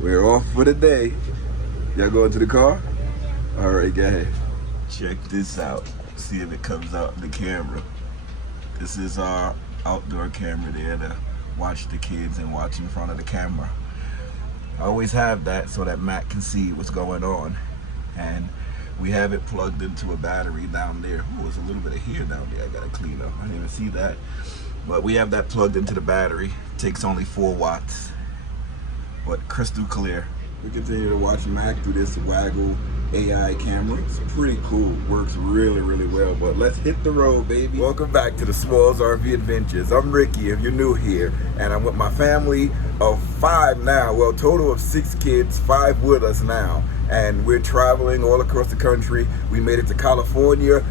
We're off for the day. Y'all going to the car? All right, go ahead. Check this out. See if it comes out in the camera. This is our outdoor camera there to watch the kids and watch in front of the camera. I always have that so that Matt can see what's going on. And we have it plugged into a battery down there. Oh, there's a little bit of hair down there I gotta clean up. I didn't even see that. But we have that plugged into the battery. Takes only 4 watts, but crystal clear. We continue to watch Mac through this Waggle AI camera. It's pretty cool, works really, really well. But let's hit the road, baby. Welcome back to the Smalls RV Adventures. I'm Ricky, if you're new here, and I'm with my family of 5 now. Well, total of 6 kids, 5 with us now. And we're traveling all across the country. We made it to California.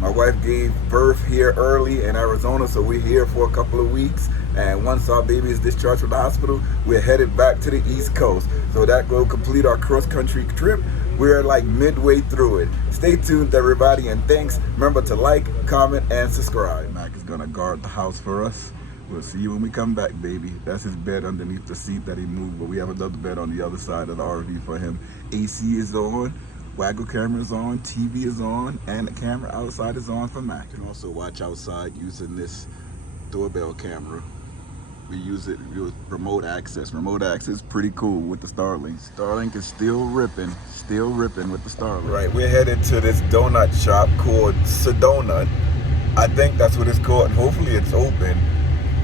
My wife gave birth here early in Arizona, so we're here for a couple of weeks. And once our baby is discharged from the hospital, we're headed back to the East Coast. So that will complete our cross-country trip. We're like midway through it. Stay tuned, everybody, and thanks. Remember to like, comment, and subscribe. Mac is gonna guard the house for us. We'll see you when we come back, baby. That's his bed underneath the seat that he moved, but we have another bed on the other side of the RV for him. AC is on. Waggle camera is on, TV is on, and the camera outside is on for Mac. You can also watch outside using this doorbell camera. We use it with remote access. Remote access is pretty cool with the Starlink. Starlink is still ripping with the Starlink. Right, we're headed to this donut shop called Sedona. I think that's what it's called, and hopefully it's open.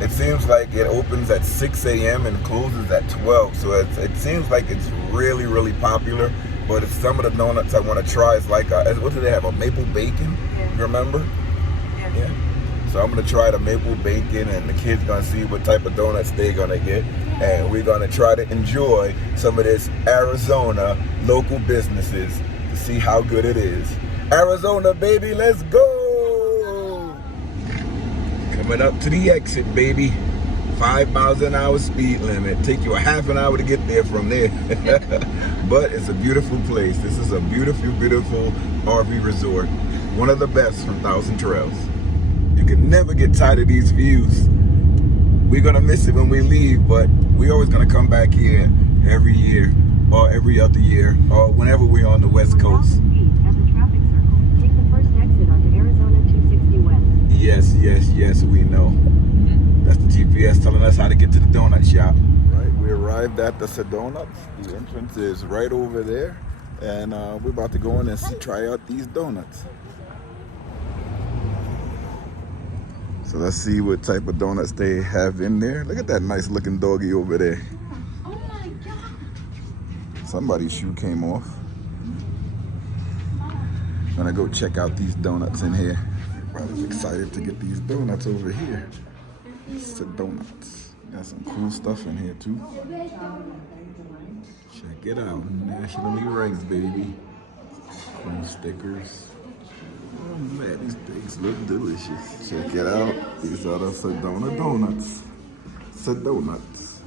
It seems like it opens at 6 a.m. and closes at 12, so it seems like it's really, really popular. But it's some of the donuts I want to try. It's like, what do they have, a maple bacon? Yeah. You remember? Yeah. So I'm going to try the maple bacon, and the kids going to see what type of donuts they're going to get. And we're going to try to enjoy some of this Arizona local businesses to see how good it is. Arizona, baby, let's go! Coming up to the exit, baby. 5 miles an hour speed limit. Take you a half an hour to get there from there. But it's a beautiful place. This is a beautiful, beautiful RV resort. One of the best from Thousand Trails. You can never get tired of these views. We're gonna miss it when we leave, but we're always gonna come back here every year or every other year or whenever we're on the West Coast. Yes, yes, yes, we know. That's the GPS telling us how to get to the donut shop. Right, we arrived at the Sedonuts. The entrance is right over there. And we're about to go in and try out these donuts. So let's see what type of donuts they have in there. Look at that nice looking doggy over there. Oh my God. Somebody's shoe came off. I'm gonna go check out these donuts in here. Everybody's excited to get these donuts over here. Sedonuts. Got some cool stuff in here too. Check it out. National Rings, baby. Cool stickers. Oh man, these things look delicious. Check it out. These are the Sedona donuts. Sedonuts.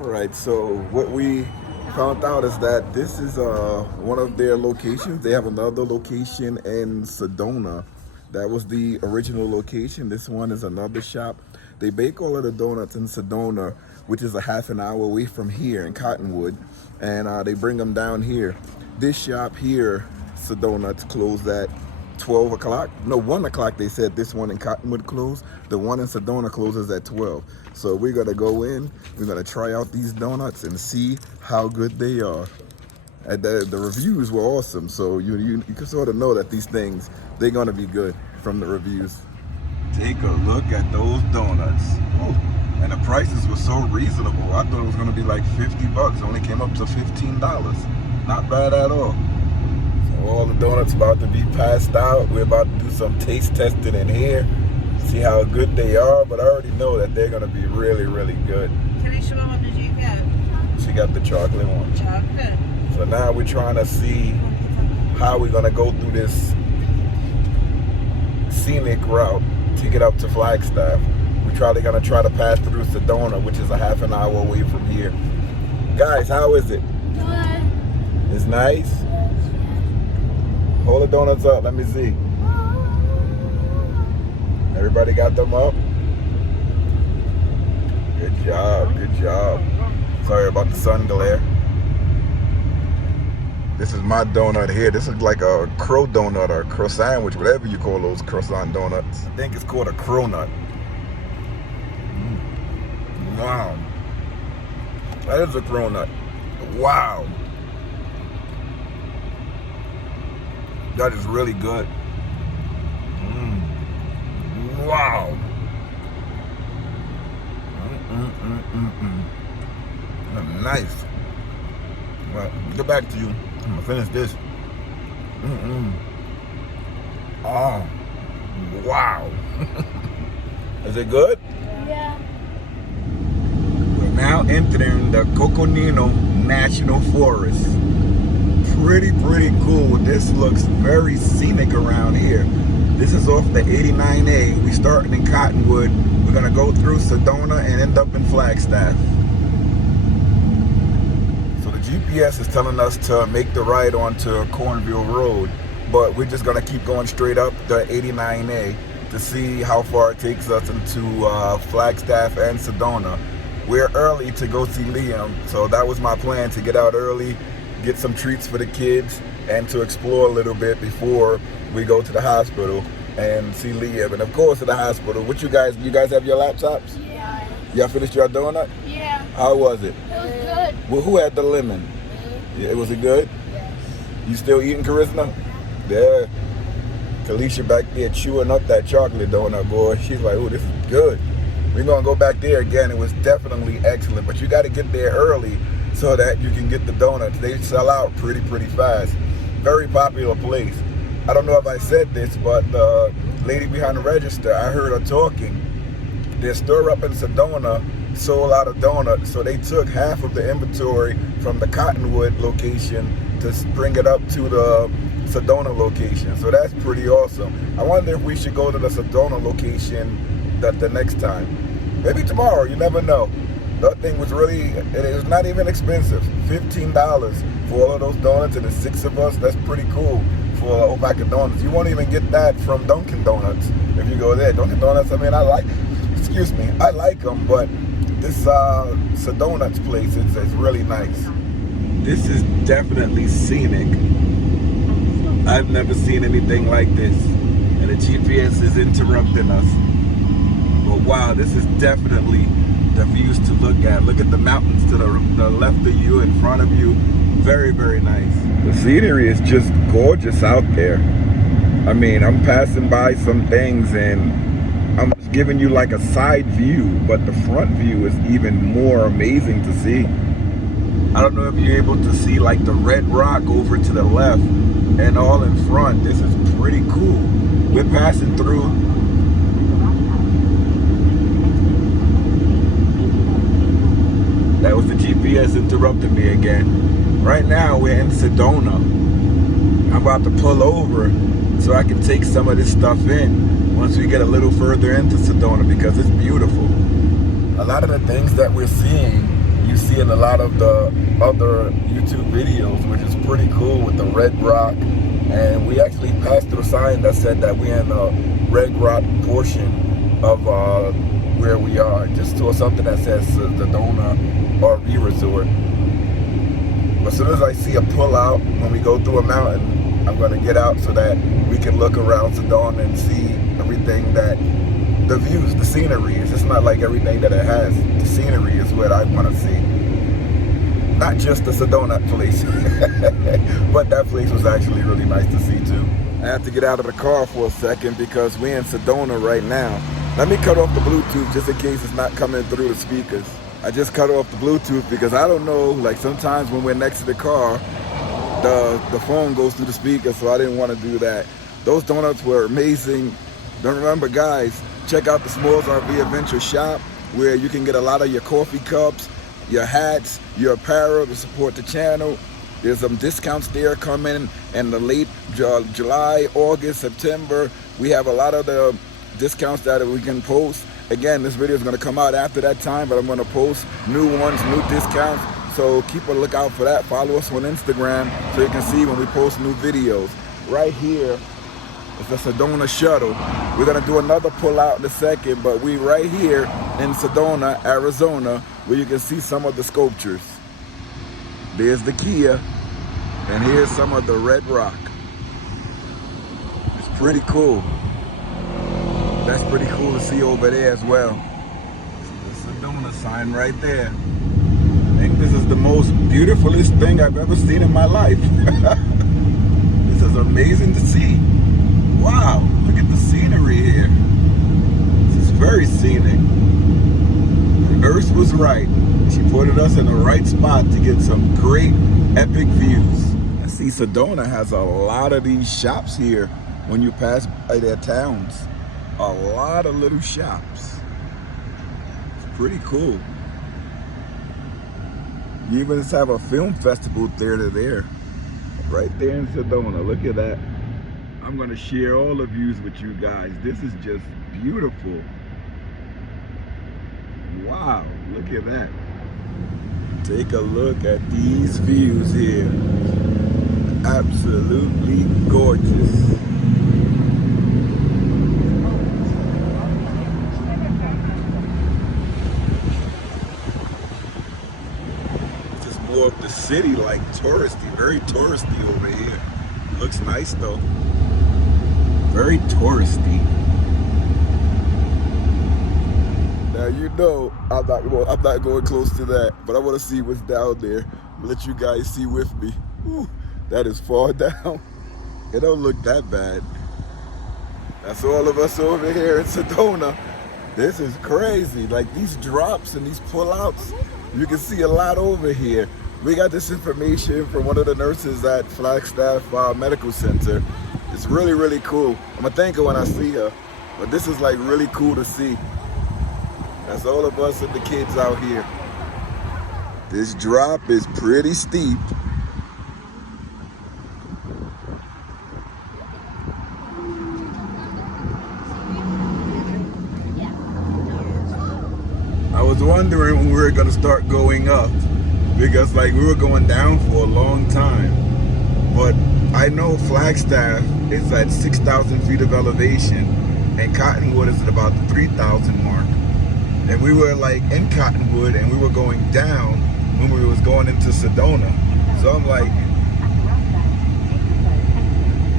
Alright, so what we found out is that this is one of their locations. They have another location in Sedona. That was the original location. This one is another shop. They bake all of the donuts in Sedona, which is a half an hour away from here in Cottonwood, and they bring them down here. This shop here, Sedonuts, closed at 12 o'clock. No, 1 o'clock they said this one in Cottonwood closed. The one in Sedona closes at 12. So we're gonna go in, we're gonna try out these donuts and see how good they are. And the reviews were awesome, so you can sort of know that these things, they're gonna be good from the reviews. Take a look at those donuts. Ooh, and the prices were so reasonable. I thought it was gonna be like 50 bucks. It only came up to $15. Not bad at all. So all the donuts about to be passed out. We're about to do some taste testing in here. See how good they are, but I already know that they're gonna be really, really good. Which one did you get? She got the chocolate one. Chocolate. So now we're trying to see how we're gonna go through this scenic route to get up to Flagstaff. We're probably gonna try to pass through Sedona, which is a half an hour away from here. Guys, how is it? Good. It's nice? Hold the donuts up, let me see. Everybody got them up? Good job, good job. Sorry about the sun glare. This is my donut here. This is like a crow donut or a crow sandwich, whatever you call those croissant donuts. I think it's called a cronut. Wow. That is a cronut. Wow. That is really good. Wow. Nice. Well, get back to you. I'm gonna finish this. Oh, wow. Is it good? Yeah. We're now entering the Coconino National Forest. Pretty cool. This looks very scenic around here. This is off the 89A. We starting in Cottonwood. We're gonna go through Sedona and end up in Flagstaff. So the GPS is telling us to make the right onto Cornville Road, but we're just gonna keep going straight up the 89A to see how far it takes us into Flagstaff and Sedona. We're early to go see Liam, so that was my plan, to get out early, get some treats for the kids, and to explore a little bit before we go to the hospital and see Liam. And of course at the hospital, you guys have your laptops? Yeah. Y'all finished your donut? Yeah. How was it? It was good. Well, who had the lemon? Yeah, was it good? Yes. You still eating, Karishna? Yeah. Kalisha back there chewing up that chocolate donut, boy. She's like, oh, this is good. We're gonna go back there again. It was definitely excellent, but you gotta get there early so that you can get the donuts. They sell out pretty fast. Very popular place. I don't know if I said this, but the lady behind the register, I heard her talking. Their store up in Sedona sold out of donuts, so they took half of the inventory from the Cottonwood location to bring it up to the Sedona location. So that's pretty awesome. I wonder if we should go to the Sedona location the next time. Maybe tomorrow, you never know. That thing was really, it was not even expensive. $15 for all of those donuts, and the 6 of us. That's pretty cool for a whole pack of donuts. You won't even get that from Dunkin' Donuts if you go there. Dunkin' Donuts, I mean, I like them, but this Sedonuts place is really nice. This is definitely scenic. I've never seen anything like this, and the GPS is interrupting us. But wow, this is definitely the views to look at. Look at the mountains to the left of you, in front of you. Very nice. The scenery is just gorgeous out there. I mean, I'm passing by some things and I'm just giving you like a side view, but the front view is even more amazing to see. I don't know if you're able to see like the red rock over to the left and all in front. This is pretty cool. We're passing through. That was the GPS interrupting me again. Right now we're in Sedona. I'm about to pull over so I can take some of this stuff in once we get a little further into Sedona, because it's beautiful. A lot of the things that we're seeing, you see in a lot of the other YouTube videos, which is pretty cool, with the red rock. And we actually passed through a sign that said that we're in the red rock portion of where we are. Just saw something that says Sedona RV Resort. As soon as I see a pull out when we go through a mountain, I'm going to get out so that we can look around Sedona and see everything that the views, the scenery. It's just not like everything that it has. The scenery is what I want to see. Not just the Sedona place, but that place was actually really nice to see too. I have to get out of the car for a second because we're in Sedona right now. Let me cut off the Bluetooth just in case it's not coming through the speakers. I just cut off the Bluetooth because I don't know, like sometimes when we're next to the car, the phone goes through the speaker, so I didn't want to do that. Those donuts were amazing. Don't remember, guys, check out the S'mores RV Adventure shop where you can get a lot of your coffee cups, your hats, your apparel to support the channel. There's some discounts there coming in the late July, August, September. We have a lot of the discounts that we can post. Again, this video is going to come out after that time, but I'm going to post new ones, new discounts. So keep a lookout for that. Follow us on Instagram so you can see when we post new videos. Right here is the Sedona shuttle. We're going to do another pull out in a second, but we right here in Sedona, Arizona, where you can see some of the sculptures. There's the Kia, And here's some of the red rock. It's pretty cool. That's pretty cool to see over there as well. There's a Sedona sign right there. I think this is the most beautifulest thing I've ever seen in my life. This is amazing to see. Wow, look at the scenery here. This is very scenic. The nurse was right. She put us in the right spot to get some great epic views. I see Sedona has a lot of these shops here when you pass by their towns. A lot of little shops. It's pretty cool. You even just have a film festival theater there. Right there in Sedona. Look at that. I'm gonna share all the views with you guys. This is just beautiful. Wow, look at that. Take a look at these views here. Absolutely gorgeous. Just more of the city, like touristy, very touristy over here. Looks nice though. Very touristy. Now you know I'm not going close to that, but I want to see what's down there. I'll let you guys see with me. Whew, that is far down. It don't look that bad. That's all of us over here in Sedona. This is crazy. Like these drops and these pullouts, you can see a lot over here. We got this information from one of the nurses at Flagstaff Medical Center. It's really, really cool. I'm gonna thank her when I see her, but this is like really cool to see. That's all of us and the kids out here. This drop is pretty steep. I was wondering when we were gonna start going up, because like we were going down for a long time. But I know Flagstaff is at 6,000 feet of elevation and Cottonwood is at about the 3,000 mark. And we were like in Cottonwood and we were going down when we was going into Sedona. So I'm like,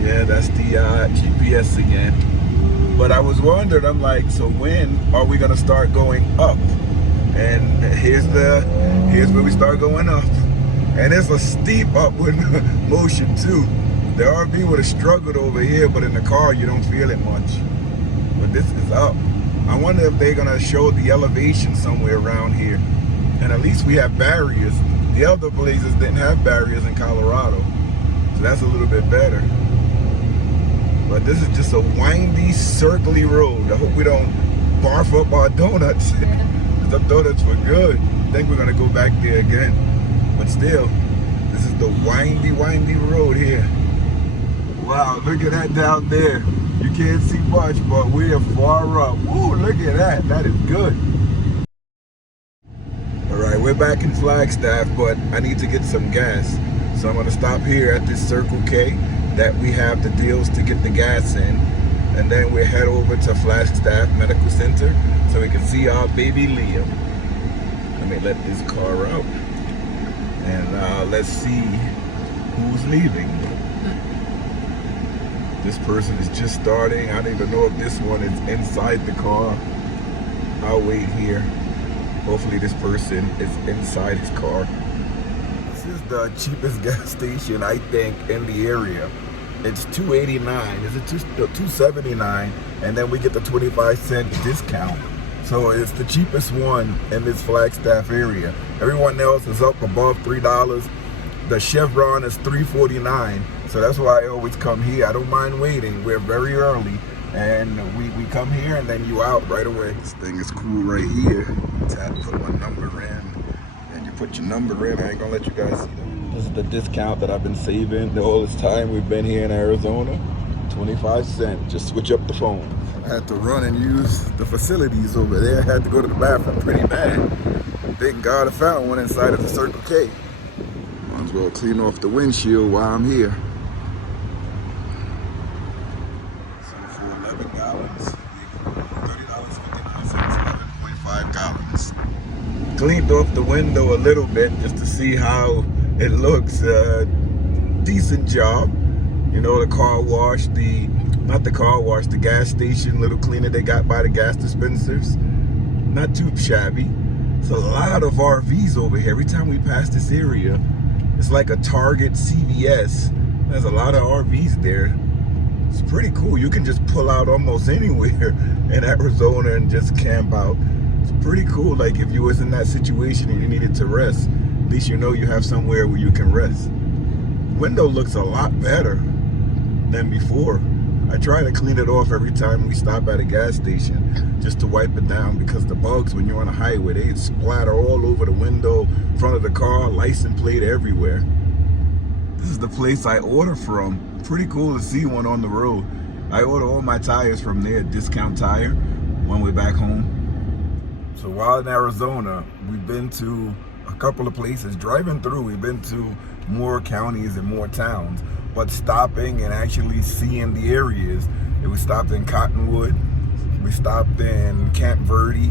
yeah, that's the GPS again. But I was wondering, I'm like, so when are we gonna start going up? And here's where we start going up. And it's a steep upward motion too. The RV would have struggled over here, but in the car you don't feel it much. But this is up. I wonder if they're gonna show the elevation somewhere around here. And at least we have barriers. The other places didn't have barriers in Colorado. So that's a little bit better. But this is just a windy, circly road. I hope we don't barf up our donuts. The donuts were good. I think we're gonna go back there again. But still, this is the windy, windy road here. Wow, look at that down there. You can't see much, but we are far up. Woo, look at that. That is good. All right, we're back in Flagstaff, but I need to get some gas. So I'm gonna stop here at this Circle K that we have the deals to get the gas in. And then we'll head over to Flagstaff Medical Center so we can see our baby Liam. Let me let this car out. And let's see who's leaving. This person is just starting. I don't even know if this one is inside the car. I'll wait here. Hopefully this person is inside his car. This is the cheapest gas station, I think, in the area. It's $2.89. Is it $2.79? And then we get the 25-cent discount. So it's the cheapest one in this Flagstaff area. Everyone else is up above $3. The Chevron is $3.49. So that's why I always come here. I don't mind waiting. We're very early. And we come here and then you out right away. This thing is cool right here. Tap, put my number in. And you put your number in. I ain't gonna let you guys see that. This is the discount that I've been saving all this time we've been here in Arizona. 25 cents. Just switch up the phone. I had to run and use the facilities over there. I had to go to the bathroom pretty bad. Thank God I found one inside of the Circle K. Might as well clean off the windshield while I'm here. So for 11 gallons, $30.59, 11.5 gallons. Cleaned off the window a little bit just to see how it looks. decent job. You know, the car wash, not the car wash, the gas station, little cleaner they got by the gas dispensers. Not too shabby. It's a lot of RVs over here. Every time we pass this area, it's like a Target, CVS. There's a lot of RVs there. It's pretty cool. You can just pull out almost anywhere in Arizona and just camp out. It's pretty cool. Like if you was in that situation and you needed to rest, at least you know you have somewhere where you can rest. Window looks a lot better than before. I try to clean it off every time we stop at a gas station just to wipe it down, because the bugs, when you're on a highway, they splatter all over the window, front of the car, license plate everywhere. This is the place I order from. Pretty cool to see one on the road. I order all my tires from there, Discount Tire, when we're back home. So while in Arizona, we've been to a couple of places. Driving through, we've been to more counties and more towns, but stopping and actually seeing the areas. We stopped in Cottonwood, we stopped in Camp Verde,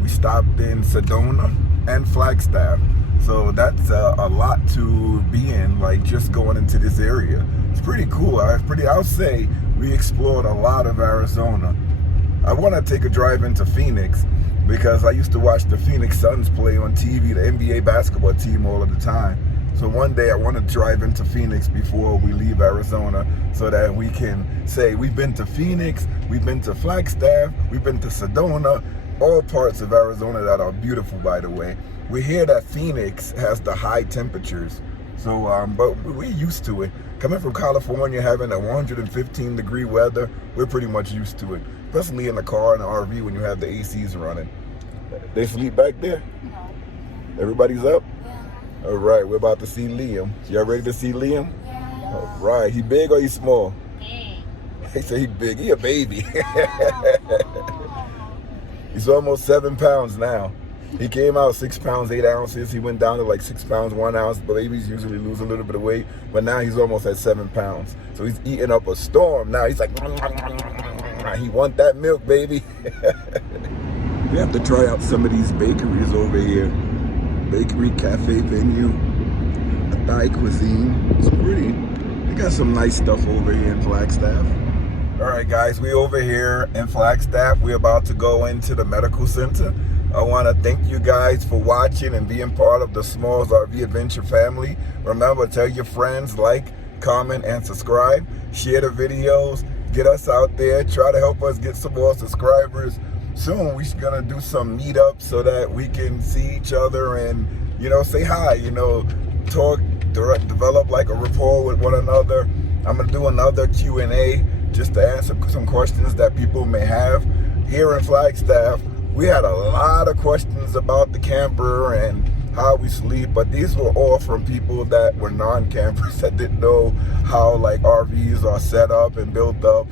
we stopped in Sedona and Flagstaff. So that's a lot to be in, like just going into this area. It's pretty cool. I'll say we explored a lot of Arizona. I want to take a drive into Phoenix because I used to watch the Phoenix Suns play on TV, the NBA basketball team, all of the time. So one day I want to drive into Phoenix before we leave Arizona so that we can say we've been to Phoenix, we've been to Flagstaff, we've been to Sedona, all parts of Arizona that are beautiful, by the way. We hear that Phoenix has the high temperatures, so but we're used to it. Coming from California, having a 115 degree weather, we're pretty much used to it, especially in the car and the RV when you have the ACs running. They sleep back there? No. Everybody's up? Yeah. All right, we're about to see Liam. Y'all ready to see Liam? Yeah. All right, he big or he small? Big. They say he big, he a baby. He's almost 7 pounds now. He came out 6 pounds, 8 ounces. He went down to like 6 pounds, 1 ounce. Babies usually lose a little bit of weight, but now he's almost at 7 pounds. So he's eating up a storm. Now he's like, he want that milk, baby. We have to try out some of these bakeries over here. Bakery, cafe, venue, a Thai cuisine. It's pretty. They got some nice stuff over here in Flagstaff. All right, guys, we over here in Flagstaff. We're about to go into the medical center. I want to thank you guys for watching and being part of the Smalls RV Adventure family. Remember, tell your friends, like, comment, and subscribe. Share the videos. Get us out there. Try to help us get some more subscribers. Soon we're going to do some meetups so that we can see each other and, you know, say hi, you know, talk, develop like a rapport with one another. I'm going to do another Q&A just to answer some questions that people may have. Here in Flagstaff, we had a lot of questions about the camper and how we sleep, but these were all from people that were non-campers that didn't know how like RVs are set up and built up.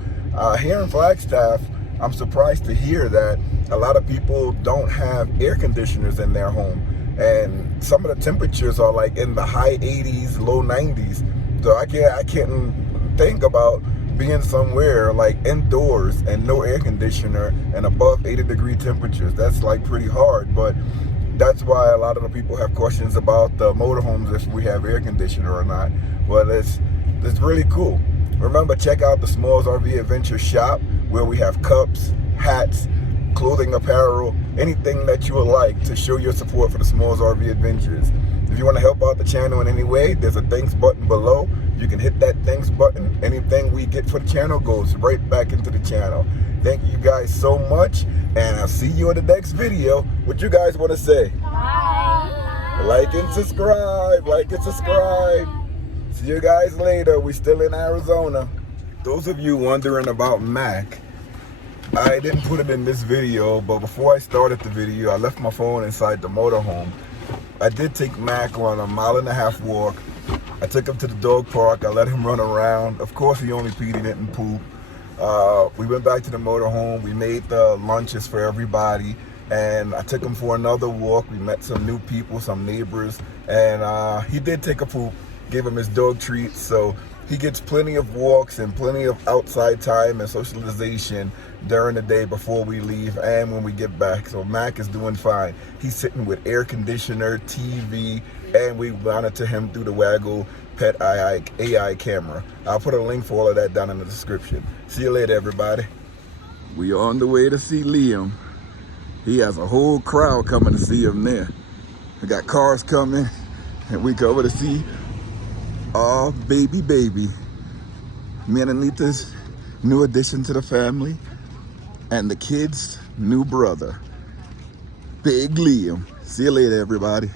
Here in Flagstaff, I'm surprised to hear that a lot of people don't have air conditioners in their home, and some of the temperatures are like in the high 80s, low 90s. So I can't think about being somewhere like indoors and no air conditioner and above 80-degree temperatures. That's like pretty hard, but that's why a lot of the people have questions about the motorhomes if we have air conditioner or not. But it's really cool. Remember, check out the Smalls RV Adventure shop where we have cups, hats, clothing, apparel, anything that you would like to show your support for the Smalls RV Adventures. If you want to help out the channel in any way, there's a thanks button below. You can hit that thanks button. Anything we get for the channel goes right back into the channel. Thank you guys so much, and I'll see you in the next video. What you guys want to say? Bye. Like and subscribe. Like and subscribe. See you guys later. We're still in Arizona. Those of you wondering about Mac, I didn't put it in this video, but before I started the video, I left my phone inside the motorhome. I did take Mac on a 1.5 mile walk. I took him to the dog park. I let him run around. Of course, he only peed, he didn't poop. We went back to the motorhome. We made the lunches for everybody, and I took him for another walk. We met some new people, some neighbors, and he did take a poop. Gave him his dog treats, so he gets plenty of walks and plenty of outside time and socialization during the day before we leave and when we get back. So Mac is doing fine. He's sitting with air conditioner, TV, and we monitor him through the Waggle pet AI camera. I'll put a link for all of that down in the description. See you later, everybody. We are on the way to see Liam. He has a whole crowd coming to see him there. We got cars coming, and we go over to see our baby. Me and Anita's new addition to the family, and the kids' new brother, Big Liam. See you later, everybody.